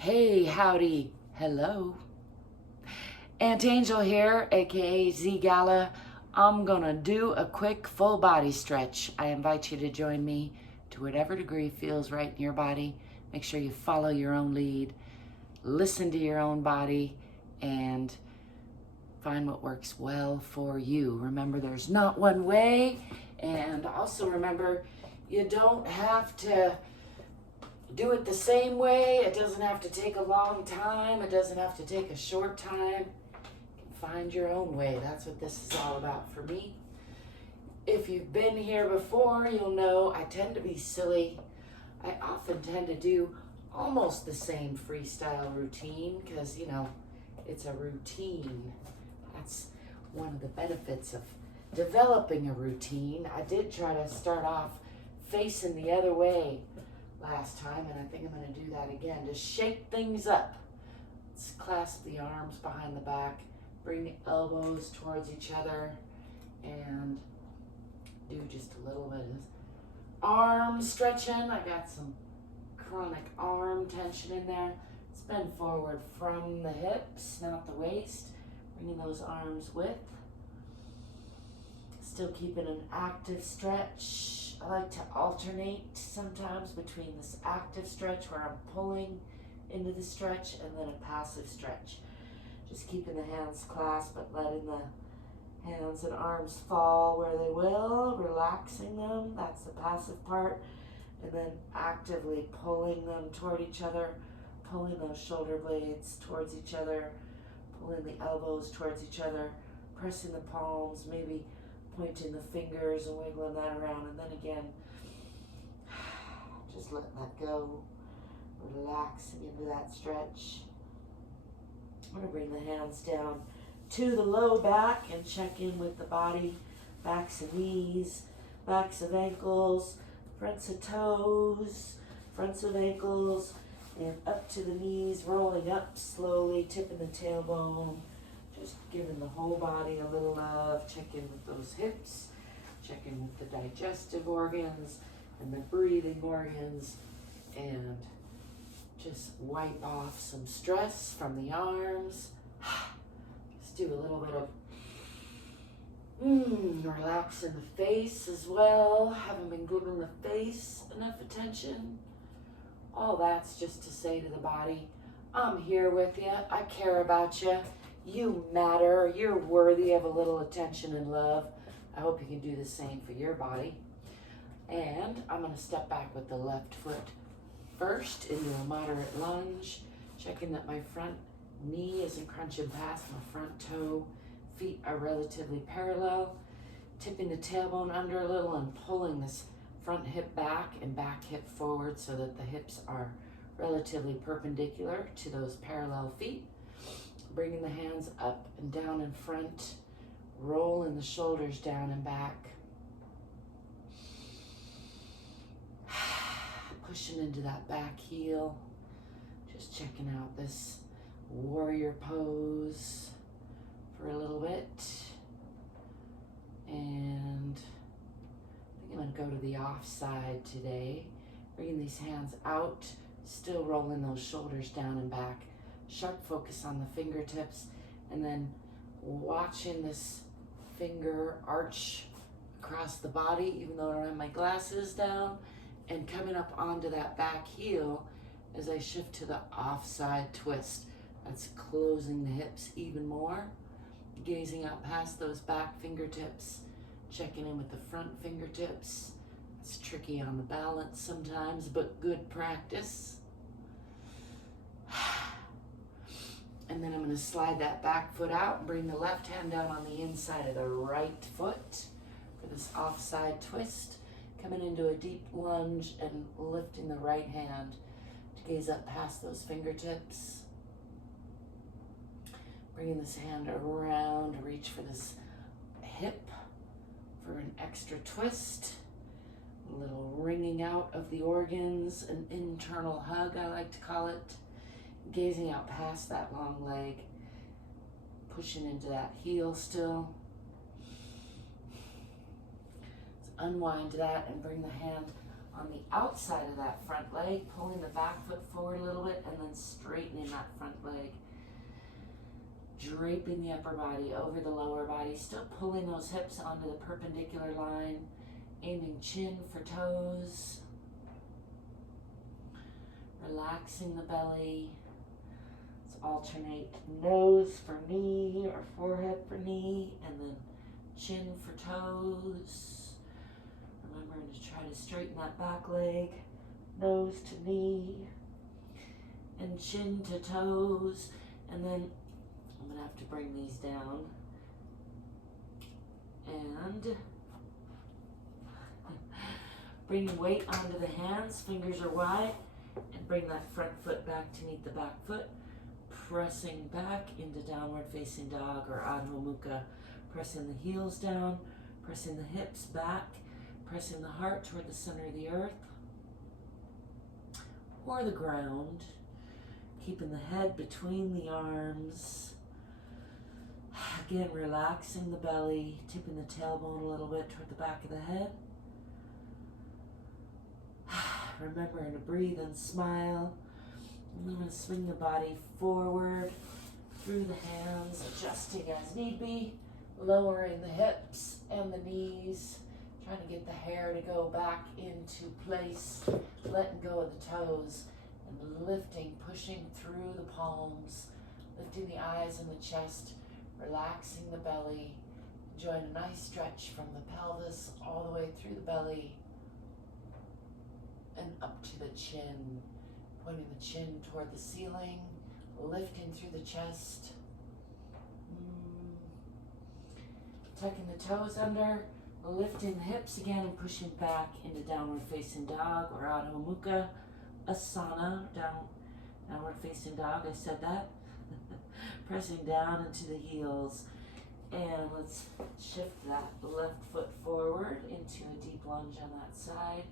Hey, howdy, hello. Aunt Angel here, aka ZGALA. I'm gonna do a quick full body stretch. I invite you to join me to whatever degree feels right in your body. Make sure you follow your own lead, listen to your own body, and find what works well for you. Remember, there's not one way, and also remember, you don't have to do it the same way. It doesn't have to take a long time. It doesn't have to take a short time. You can find your own way. That's what this is all about for me. If you've been here before, you'll know I tend to be silly. I often tend to do almost the same freestyle routine because, it's a routine. That's one of the benefits of developing a routine. I did try to start off facing the other way last time, and I think I'm going to do that again to shake things up. Let's clasp the arms behind the back, bring the elbows towards each other, and do just a little bit of arm stretching. I got some chronic arm tension in there. Let's bend forward from the hips, not the waist, bringing those arms width. Still keeping an active stretch. I like to alternate sometimes between this active stretch where I'm pulling into the stretch and then a passive stretch. Just keeping the hands clasped but letting the hands and arms fall where they will, relaxing them. That's the passive part. And then actively pulling them toward each other, pulling those shoulder blades towards each other, pulling the elbows towards each other, pressing the palms, maybe pointing the fingers and wiggling that around, and then again, just letting that go, relaxing into that stretch. I'm going to bring the hands down to the low back and check in with the body, backs of knees, backs of ankles, fronts of toes, fronts of ankles, and up to the knees, rolling up slowly, tipping the tailbone. Just giving the whole body a little love. Check in with those hips. Check in with the digestive organs and the breathing organs. And just wipe off some stress from the arms. Just do a little bit of relaxing the face as well. Haven't been giving the face enough attention. All that's just to say to the body, I'm here with you. I care about you. You matter. You're worthy of a little attention and love. I hope you can do the same for your body. And I'm going to step back with the left foot first into a moderate lunge, checking that my front knee isn't crunching past my front toe. Feet are relatively parallel. Tipping the tailbone under a little and pulling this front hip back and back hip forward so that the hips are relatively perpendicular to those parallel feet. Bringing the hands up and down in front, rolling the shoulders down and back. Pushing into that back heel. Just checking out this warrior pose for a little bit. And I think I'm going to go to the off side today. Bringing these hands out, still rolling those shoulders down and back. Sharp focus on the fingertips, and then watching this finger arch across the body, even though I don't have my glasses down, and coming up onto that back heel as I shift to the offside twist. That's closing the hips even more, gazing out past those back fingertips, checking in with the front fingertips. It's tricky on the balance sometimes, but good practice. And then I'm going to slide that back foot out and bring the left hand down on the inside of the right foot for this offside twist. Coming into a deep lunge and lifting the right hand to gaze up past those fingertips. Bringing this hand around to reach for this hip for an extra twist. A little wringing out of the organs, an internal hug I like to call it. Gazing out past that long leg, pushing into that heel still. Let's unwind that and bring the hand on the outside of that front leg, pulling the back foot forward a little bit and then straightening that front leg. Draping the upper body over the lower body, still pulling those hips onto the perpendicular line, aiming chin for toes. Relaxing the belly. Let's alternate nose for knee or forehead for knee, and then chin for toes. Remembering to try to straighten that back leg, nose to knee, and chin to toes. And then I'm going to have to bring these down. And bring weight onto the hands, fingers are wide, and bring that front foot back to meet the back foot. Pressing back into downward facing dog or Adho Mukha. Pressing the heels down, pressing the hips back, pressing the heart toward the center of the earth or the ground. Keeping the head between the arms. Again, relaxing the belly, tipping the tailbone a little bit toward the back of the head. Remembering to breathe and smile. And I'm going to swing the body forward through the hands, adjusting as need be, lowering the hips and the knees, trying to get the hair to go back into place, letting go of the toes, and lifting, pushing through the palms, lifting the eyes and the chest, relaxing the belly, enjoying a nice stretch from the pelvis all the way through the belly and up to the chin, pointing the chin toward the ceiling, lifting through the chest, tucking the toes under, lifting the hips again and pushing back into downward facing dog or Adho Mukha Asana, downward facing dog, I said that. Pressing down into the heels. And let's shift that left foot forward into a deep lunge on that side.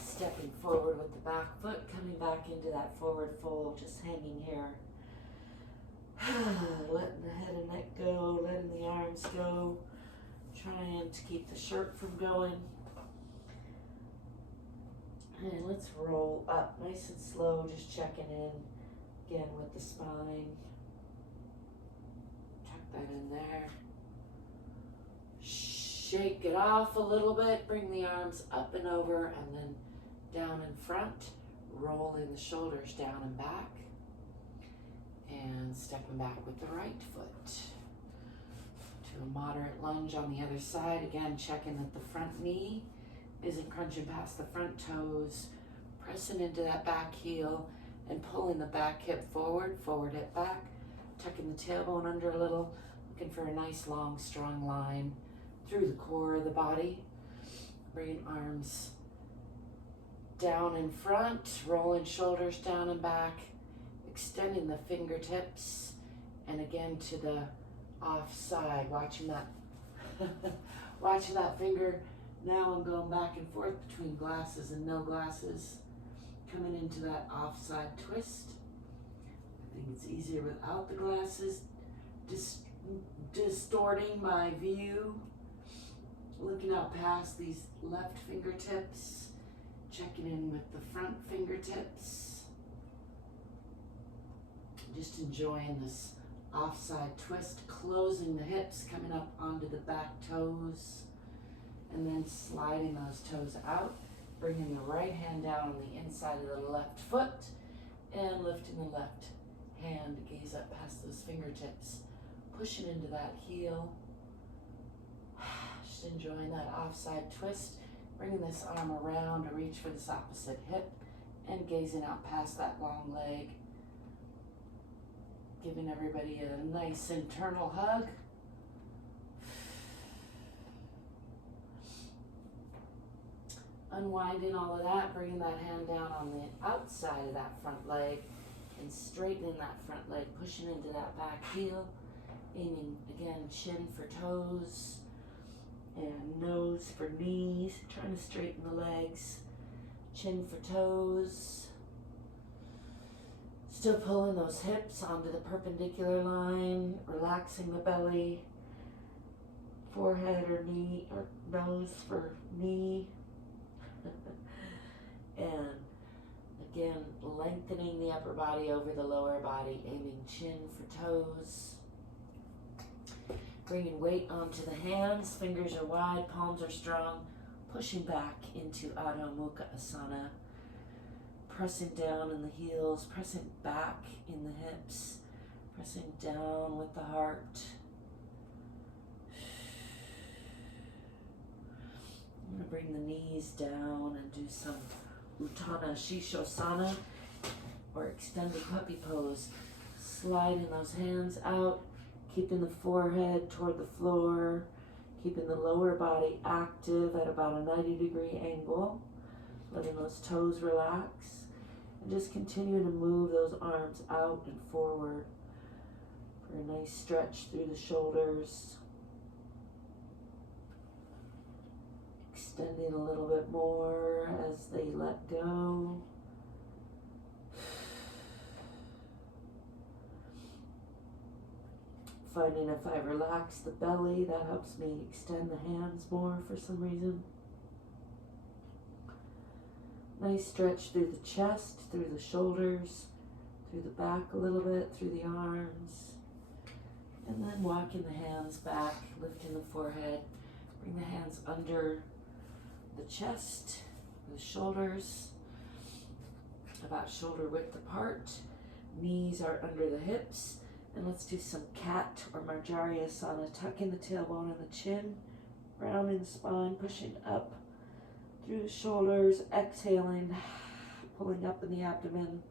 Stepping forward with the back foot, coming back into that forward fold, just hanging here. Letting the head and neck go, letting the arms go, trying to keep the shirt from going. And let's roll up nice and slow, just checking in again with the spine. Tuck that in there. Shake it off a little bit, bring the arms up and over and then down in front, rolling the shoulders down and back, and stepping back with the right foot to a moderate lunge on the other side. Again, checking that the front knee isn't crunching past the front toes, pressing into that back heel and pulling the back hip forward, forward hip back, tucking the tailbone under a little, looking for a nice long strong line through the core of the body. Bringing arms down in front, rolling shoulders down and back, extending the fingertips, and again to the off side, watching that watching that finger. Now I'm going back and forth between glasses and no glasses, coming into that offside twist. I think it's easier without the glasses, distorting my view, looking out past these left fingertips, checking in with the front fingertips. Just enjoying this offside twist, closing the hips, coming up onto the back toes, and then sliding those toes out, bringing the right hand down on the inside of the left foot, and lifting the left hand to gaze up past those fingertips, pushing into that heel. Just enjoying that offside twist, bringing this arm around to reach for this opposite hip, and gazing out past that long leg. Giving everybody a nice internal hug. Unwinding all of that, bringing that hand down on the outside of that front leg and straightening that front leg, pushing into that back heel, aiming again chin for toes and nose for knees, trying to straighten the legs, chin for toes. Still pulling those hips onto the perpendicular line, relaxing the belly, forehead or knee or nose for knee. And again, lengthening the upper body over the lower body, aiming chin for toes. Bringing weight onto the hands, fingers are wide, palms are strong, pushing back into Adho Mukha Asana. Pressing down in the heels, pressing back in the hips, pressing down with the heart. I'm going to bring the knees down and do some Utthana Shishosana or extended puppy pose. Sliding those hands out, keeping the forehead toward the floor, keeping the lower body active at about a 90-degree angle, letting those toes relax, and just continuing to move those arms out and forward for a nice stretch through the shoulders. Extending a little bit more as they let go. Finding if I relax the belly, that helps me extend the hands more for some reason. Nice stretch through the chest, through the shoulders, through the back a little bit, through the arms. And then walking the hands back, lifting the forehead. Bring the hands under the chest, the shoulders, about shoulder width apart. Knees are under the hips. And let's do some cat or Marjari Asana. Tucking the tailbone and the chin, rounding the spine, pushing up through the shoulders, exhaling, pulling up in the abdomen,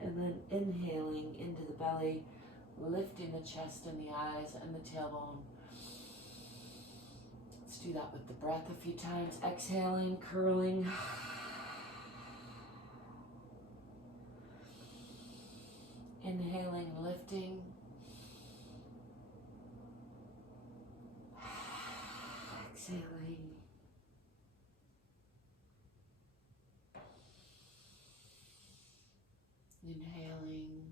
and then inhaling into the belly, lifting the chest and the eyes and the tailbone. Let's do that with the breath a few times. Exhaling, curling. Inhaling, lifting. Exhaling. Inhaling.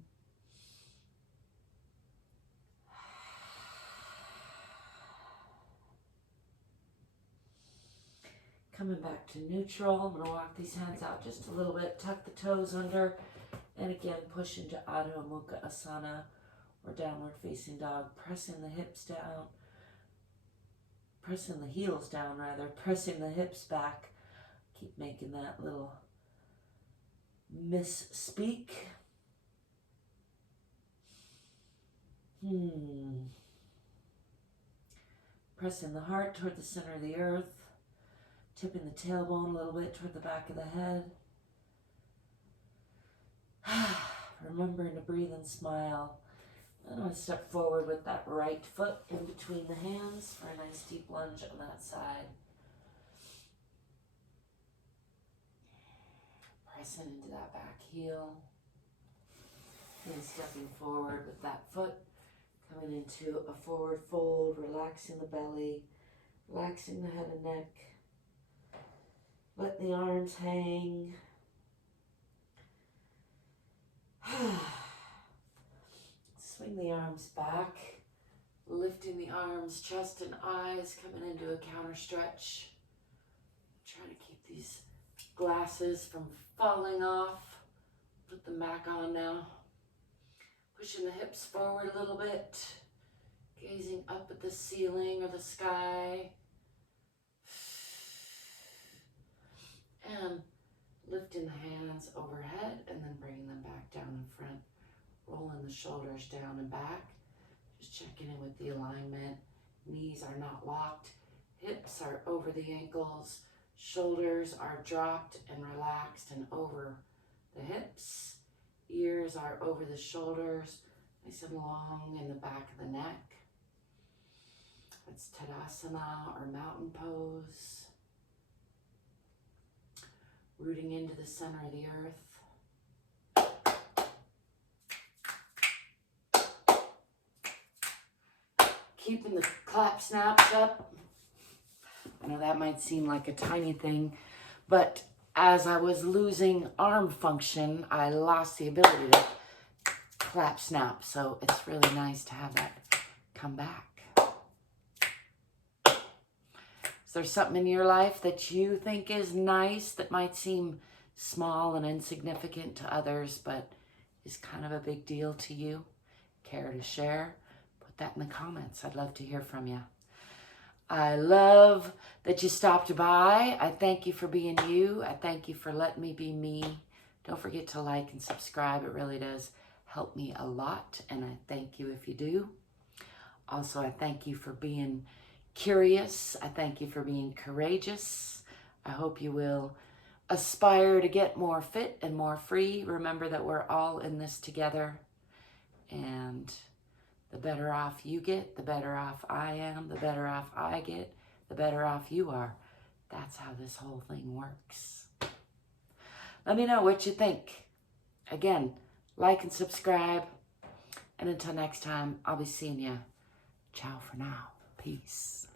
Coming back to neutral. I'm going to walk these hands out just a little bit. Tuck the toes under. And again, push into Adho Mukha Asana or downward facing dog. Pressing the hips down. Pressing the heels down rather. Pressing the hips back. Keep making that little misspeak. Pressing the heart toward the center of the earth. Tipping the tailbone a little bit toward the back of the head. Remembering to breathe and smile. And I'm going to step forward with that right foot in between the hands for a nice deep lunge on that side. Pressing into that back heel. And stepping forward with that foot. Coming into a forward fold, relaxing the belly, relaxing the head and neck. Let the arms hang. Swing the arms back, lifting the arms, chest and eyes, coming into a counter stretch. Trying to keep these glasses from falling off. Put them back on now. Pushing the hips forward a little bit, gazing up at the ceiling or the sky. And lifting the hands overhead and then bringing them back down in front. Rolling the shoulders down and back. Just checking in with the alignment. Knees are not locked. Hips are over the ankles. Shoulders are dropped and relaxed and over the hips. Ears are over the shoulders. Nice and long in the back of the neck. That's Tadasana or mountain pose. Rooting into the center of the earth. Keeping the clap snaps up. I know that might seem like a tiny thing, but as I was losing arm function, I lost the ability to clap snap. So it's really nice to have that come back. there's something in your life that you think is nice that might seem small and insignificant to others, but is kind of a big deal to you, care to share, put that in the comments. I'd love to hear from you. I love that you stopped by. I thank you for being you. I thank you for letting me be me. Don't forget to like and subscribe. It really does help me a lot, and I thank you if you do. Also, I thank you for being curious. I thank you for being courageous. I hope you will aspire to get more fit and more free. Remember that we're all in this together, and the better off you get, the better off I am, the better off I get, the better off you are. That's how this whole thing works. Let me know what you think. Again, like and subscribe. And until next time, I'll be seeing you. Ciao for now. Peace.